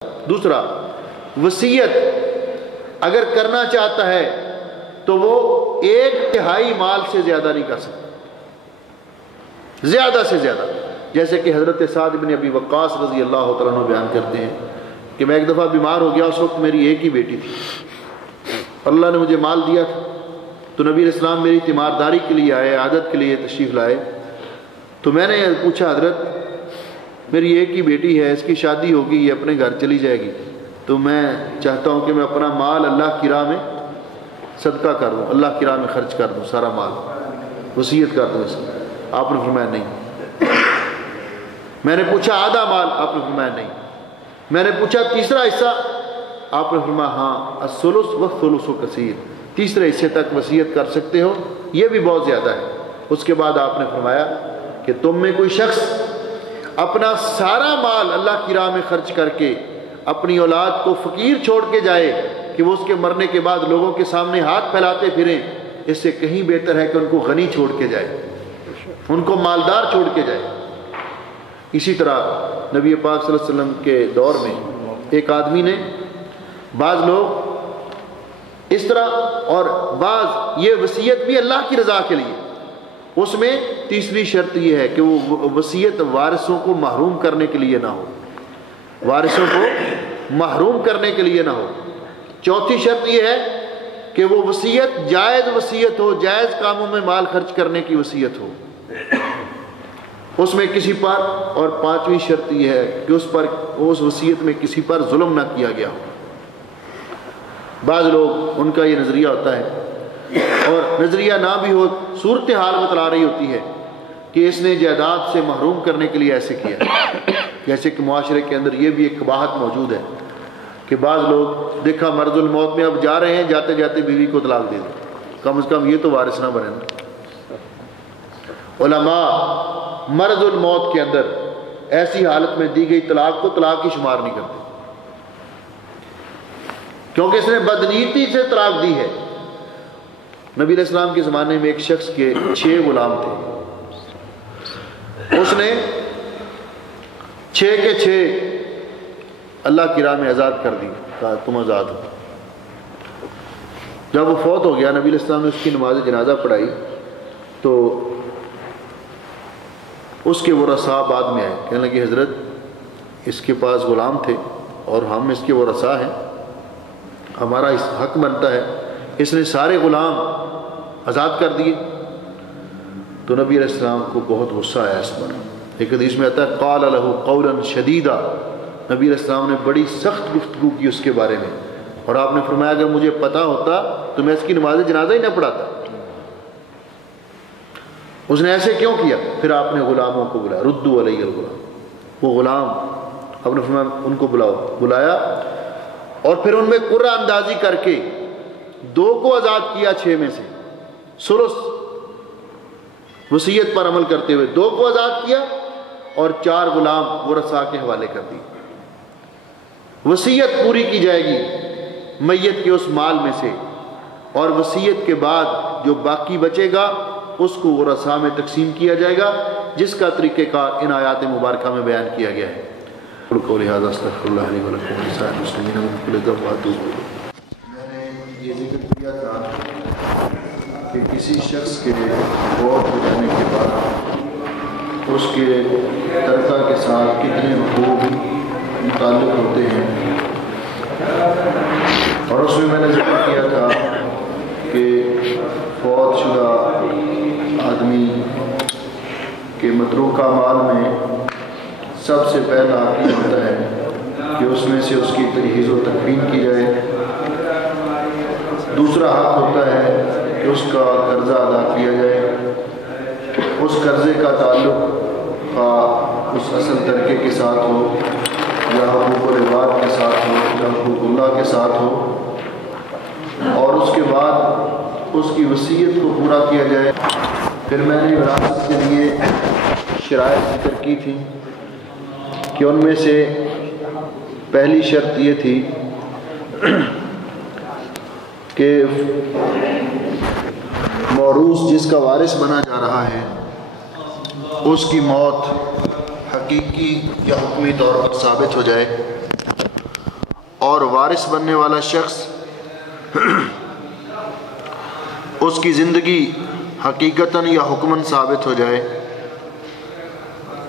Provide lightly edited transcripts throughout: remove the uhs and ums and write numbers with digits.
دوسرا، وصیت اگر کرنا چاہتا ہے تو وہ 1/3 مال سے زیادہ نہیں کر سکتا، زیادہ سے زیادہ. جیسے کہ حضرت سعد بن ابی وقاص رضی اللہ تعالیٰ عنہ بیان کرتے ہیں کہ میں ایک دفعہ بیمار ہو گیا، اس وقت میری ایک ہی بیٹی تھی، اللہ نے مجھے مال دیا تھا، تو نبی علیہ السلام میری تیمارداری کے لیے آئے، عادت کے لیے تشریف لائے. تو میں نے پوچھا حضرت میری ایک ہی بیٹی ہے، اس کی شادی ہوگی، یہ اپنے گھر چلی جائے گی، تو میں چاہتا ہوں کہ میں اپنا مال اللہ کی راہ میں صدقہ کر دوں، اللہ کی راہ میں خرچ کر دوں، سارا مال وصیت کر دوں اس کو. آپ نے فرمایا نہیں. میں نے پوچھا آدھا مال؟ آپ نے فرمایا نہیں. میں نے پوچھا تیسرا حصہ؟ آپ نے فرمایا ہاں، الثلث والثلث کثیر، تیسرے حصے تک وصیت کر سکتے ہو، یہ بھی بہت زیادہ ہے. اس کے بعد آپ نے فرمایا کہ تم میں کوئی شخص اپنا سارا مال اللہ کی راہ میں خرچ کر کے اپنی اولاد کو فقیر چھوڑ کے جائے کہ وہ اس کے مرنے کے بعد لوگوں کے سامنے ہاتھ پھیلاتے پھریں، اس سے کہیں بہتر ہے کہ ان کو غنی چھوڑ کے جائے، ان کو مالدار چھوڑ کے جائے. اسی طرح نبی پاک صلی اللہ علیہ وسلم کے دور میں ایک آدمی نے، بعض لوگ اس طرح، اور بعض یہ وصیت بھی اللہ کی رضا کے لیے، اس میں تیسری شرط یہ ہے کہ وہ وصیت وارثوں کو محروم کرنے کے لیے نہ ہو، وارثوں کو محروم کرنے کے لیے نہ ہو. چوتھی شرط یہ ہے کہ وہ وصیت جائز وصیت ہو، جائز کاموں میں مال خرچ کرنے کی وصیت ہو اس میں کسی پر. اور پانچویں شرط یہ ہے کہ اس وصیت میں کسی پر ظلم نہ کیا گیا ہو. بعض لوگ ان کا یہ نظریہ ہوتا ہے، اور نظریہ نہ بھی ہو، صورتحال بتلا رہی ہوتی ہے کہ اس نے جائیداد سے محروم کرنے کے لیے ایسے کیا. جیسے کہ معاشرے کے اندر یہ بھی ایک قباحت موجود ہے کہ بعض لوگ دیکھا مرض الموت میں اب جا رہے ہیں، جاتے جاتے بیوی کو طلاق دے دیں، کم از کم یہ تو وارث نہ بنے. علماء مرض الموت کے اندر ایسی حالت میں دی گئی طلاق کو طلاق کی شمار نہیں کرتے، کیونکہ اس نے بدنیتی سے طلاق دی ہے. نبی علیہ السلام کے زمانے میں ایک شخص کے 6 غلام تھے، اس نے 6 کے 6 اللہ کی راہ میں آزاد کر دی، کہا تم آزاد ہو. جب وہ فوت ہو گیا، نبی علیہ السلام نے اس کی نماز جنازہ پڑھائی تو اس کے ورثاء بعد میں آئے، کہنے لگے حضرت اس کے پاس غلام تھے اور ہم اس کے ورثاء ہیں، ہمارا اس حق بنتا ہے، اس نے سارے غلام آزاد کر دیے. تو نبی علیہ السلام کو بہت غصہ آیا اس پر. ایک حدیث میں آتا ہے قال له قولا شدیدا، نبی علیہ السلام نے بڑی سخت گفتگو کی اس کے بارے میں، اور آپ نے فرمایا اگر مجھے پتا ہوتا تو میں اس کی نماز جنازہ ہی نہ پڑھاتا. اس نے ایسے کیوں کیا؟ پھر آپ نے غلاموں کو بلایا، ردوا علیہ الغلام، وہ غلام آپ نے فرمایا ان کو بلایا، اور پھر ان میں قرہ اندازی کر کے 2 کو آزاد کیا 6 میں سے، ثلث وصیت پر عمل کرتے ہوئے 2 کو آزاد کیا، اور 4 غلام ورثاء کے حوالے کر دی. وصیت پوری کی جائے گی میت کے اس مال میں سے، اور وصیت کے بعد جو باقی بچے گا اس کو ورثاء میں تقسیم کیا جائے گا، جس کا طریقہ کار ان آیات مبارکہ میں بیان کیا گیا ہے. قولی ھذا استغفر اللہ لی ولکم ولسائر المسلمین من کل ذنب واتوب الیہ. میں نے یہ ذکر کیا تھا کہ کسی شخص کے فوت ہو جانے کے بعد اس کے ترکہ کے ساتھ کتنے حقوق متعلق ہوتے ہیں، اور اس میں نے ذکر کیا تھا کہ فوت شدہ آدمی کے متروکہ مال میں سب سے پہلا حق یہ ہوتا ہے کہ اس میں سے اس کی تجہیز و تکفین کی جائے. دوسرا حق ہوتا ہے کہ اس کا قرضہ ادا کیا جائے. اس قرضے کا تعلق اس اصل ترکے کے ساتھ ہو، یا حقوق العباد کے ساتھ ہو، یا حقوق اللہ کے ساتھ ہو، اور اس کے بعد اس کی وصیت کو پورا کیا جائے. پھر میں نے وراثت کے لیے شرائط ذکر کی تھی کہ ان میں سے پہلی شرط یہ تھی کہ موروث جس کا وارث بنا جا رہا ہے اس کی موت حقیقی یا حکمی طور پر ثابت ہو جائے. اور وارث بننے والا شخص اس کی زندگی حقیقتاً یا حکماً ثابت ہو جائے،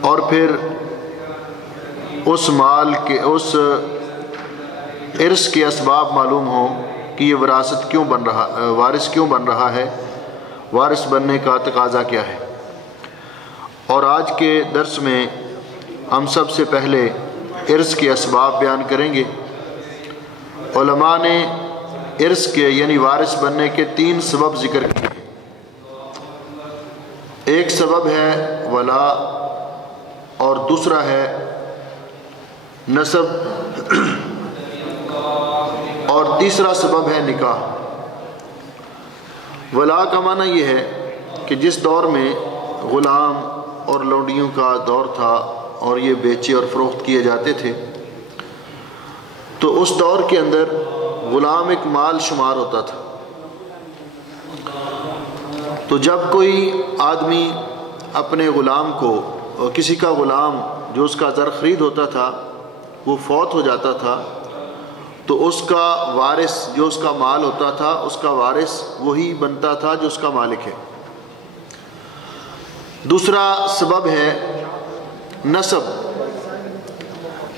اور پھر اس مال کے اس ارث کے اسباب معلوم ہوں کہ یہ وراثت کیوں بن رہا، وارث کیوں بن رہا ہے، وارث بننے کا تقاضا کیا ہے۔ اور آج کے درس میں ہم سب سے پہلے ارث کے اسباب بیان کریں گے۔ علماء نے ارث کے یعنی وارث بننے کے 3 سبب ذکر کیے ہیں۔ ایک سبب ہے ولا، اور دوسرا ہے نسب، اور تیسرا سبب ہے نکاح۔ ولا کا معنی یہ ہے کہ جس دور میں غلام اور لونڈیوں کا دور تھا اور یہ بیچے اور فروخت کیے جاتے تھے، تو اس دور کے اندر غلام ایک مال شمار ہوتا تھا۔ تو جب کوئی آدمی اپنے غلام کو، کسی کا غلام جو اس کا زر خرید ہوتا تھا وہ فوت ہو جاتا تھا، تو اس کا وارث جو اس کا مال ہوتا تھا، اس کا وارث وہی بنتا تھا جو اس کا مالک ہے۔ دوسرا سبب ہے نسب۔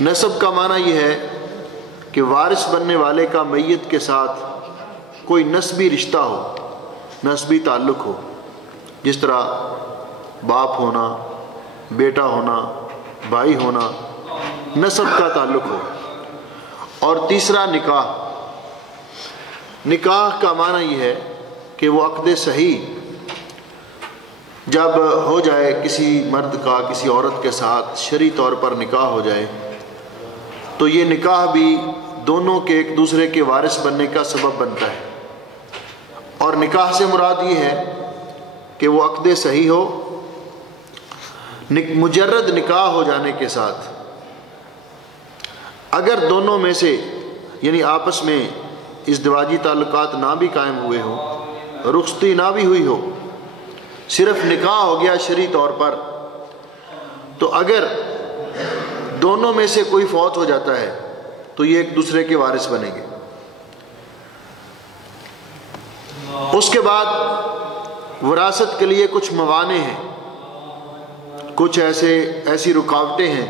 نسب کا معنی یہ ہے کہ وارث بننے والے کا میت کے ساتھ کوئی نسبی رشتہ ہو، نسبی تعلق ہو، جس طرح باپ ہونا، بیٹا ہونا، بھائی ہونا، نسب کا تعلق ہو۔ اور تیسرا نکاح۔ نکاح کا معنی یہ ہے کہ وہ عقد صحیح جب ہو جائے، کسی مرد کا کسی عورت کے ساتھ شرعی طور پر نکاح ہو جائے، تو یہ نکاح بھی دونوں کے ایک دوسرے کے وارث بننے کا سبب بنتا ہے۔ اور نکاح سے مراد یہ ہے کہ وہ عقد صحیح ہو، مجرد نکاح ہو جانے کے ساتھ اگر دونوں میں سے یعنی آپس میں ازدواجی تعلقات نہ بھی قائم ہوئے ہوں، رخصتی نہ بھی ہوئی ہو، صرف نکاح ہو گیا شرعی طور پر، تو اگر دونوں میں سے کوئی فوت ہو جاتا ہے تو یہ ایک دوسرے کے وارث بنیں گے۔ اس کے بعد وراثت کے لیے کچھ موانع ہیں، کچھ ایسی رکاوٹیں ہیں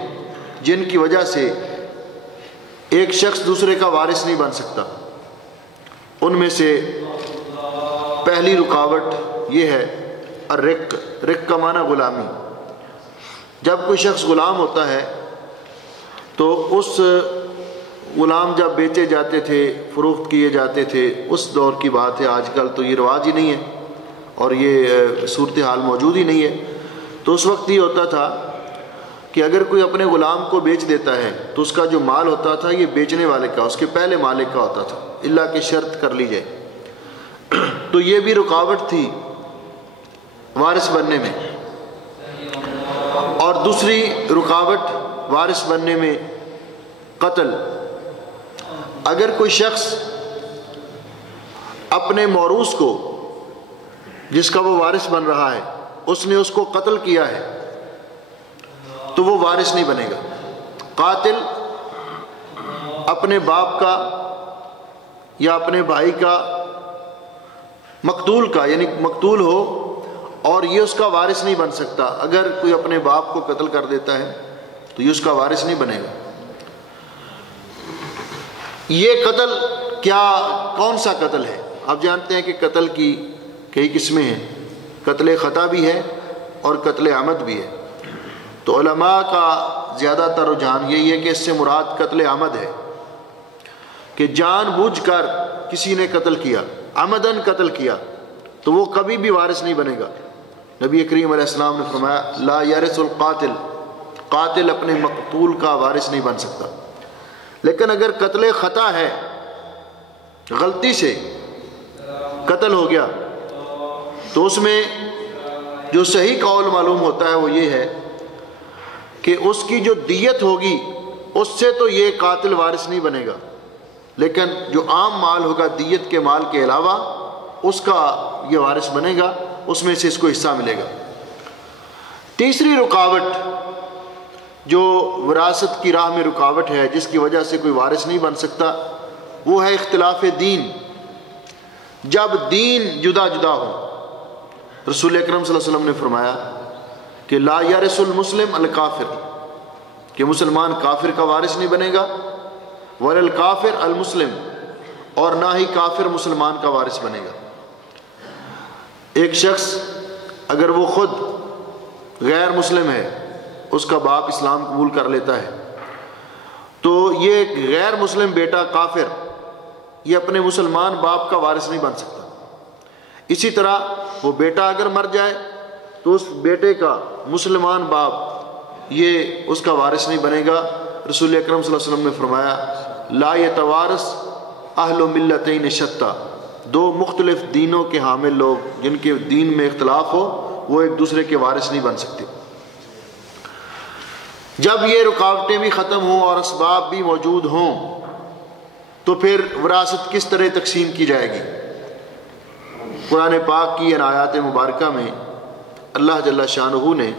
جن کی وجہ سے ایک شخص دوسرے کا وارث نہیں بن سکتا۔ ان میں سے پہلی رکاوٹ یہ ہے الرق۔ رق کا معنی غلامی۔ جب کوئی شخص غلام ہوتا ہے تو اس غلام جب بیچے جاتے تھے، فروخت کیے جاتے تھے، اس دور کی بات ہے، آج کل تو یہ رواج ہی نہیں ہے اور یہ صورتحال موجود ہی نہیں ہے۔ تو اس وقت یہ ہوتا تھا کہ اگر کوئی اپنے غلام کو بیچ دیتا ہے تو اس کا جو مال ہوتا تھا یہ بیچنے والے کا، اس کے پہلے مالک کا ہوتا تھا، اللہ کی شرط کر لی جائے۔ تو یہ بھی رکاوٹ تھی وارث بننے میں۔ اور دوسری رکاوٹ وارث بننے میں قتل۔ اگر کوئی شخص اپنے موروث کو، جس کا وہ وارث بن رہا ہے، اس نے اس کو قتل کیا ہے تو وہ وارث نہیں بنے گا۔ قاتل اپنے باپ کا یا اپنے بھائی کا، مقتول کا یعنی مقتول ہو اور یہ اس کا وارث نہیں بن سکتا۔ اگر کوئی اپنے باپ کو قتل کر دیتا ہے تو یہ اس کا وارث نہیں بنے گا۔ یہ قتل کون سا قتل ہے؟ آپ جانتے ہیں کہ قتل کی کئی قسمیں ہیں، قتل خطا بھی ہے اور قتل عمد بھی ہے۔ تو علماء کا زیادہ تر رجحان یہی ہے کہ اس سے مراد قتل عمد ہے، کہ جان بوجھ کر کسی نے قتل کیا، عمدن قتل کیا، تو وہ کبھی بھی وارث نہیں بنے گا۔ نبی کریم علیہ السلام نے فرمایا لا یرث القاتل، قاتل اپنے مقتول کا وارث نہیں بن سکتا۔ لیکن اگر قتل خطا ہے، غلطی سے قتل ہو گیا، تو اس میں جو صحیح قول معلوم ہوتا ہے وہ یہ ہے کہ اس کی جو دیت ہوگی اس سے تو یہ قاتل وارث نہیں بنے گا، لیکن جو عام مال ہوگا دیت کے مال کے علاوہ اس کا یہ وارث بنے گا، اس میں سے اس کو حصہ ملے گا۔ تیسری رکاوٹ جو وراثت کی راہ میں رکاوٹ ہے، جس کی وجہ سے کوئی وارث نہیں بن سکتا، وہ ہے اختلاف دین۔ جب دین جدا جدا ہو، رسول اکرم صلی اللہ علیہ وسلم نے فرمایا کہ لا یرث المسلم الکافر، کہ مسلمان کافر کا وارث نہیں بنے گا، ولا الکافر المسلم، اور نہ ہی کافر مسلمان کا وارث بنے گا۔ ایک شخص اگر وہ خود غیر مسلم ہے، اس کا باپ اسلام قبول کر لیتا ہے، تو یہ ایک غیر مسلم بیٹا کافر یہ اپنے مسلمان باپ کا وارث نہیں بن سکتا۔ اسی طرح وہ بیٹا اگر مر جائے تو اس بیٹے کا مسلمان باپ یہ اس کا وارث نہیں بنے گا۔ رسول اکرم صلی اللہ علیہ وسلم نے فرمایا لا یتوارث اہل ملتین شتیٰ، دو مختلف دینوں کے حامل لوگ جن کے دین میں اختلاف ہو وہ ایک دوسرے کے وارث نہیں بن سکتے۔ جب یہ رکاوٹیں بھی ختم ہوں اور اسباب بھی موجود ہوں تو پھر وراثت کس طرح تقسیم کی جائے گی؟ قرآن پاک کی ان آیات مبارکہ میں اللہ جل شانہ نے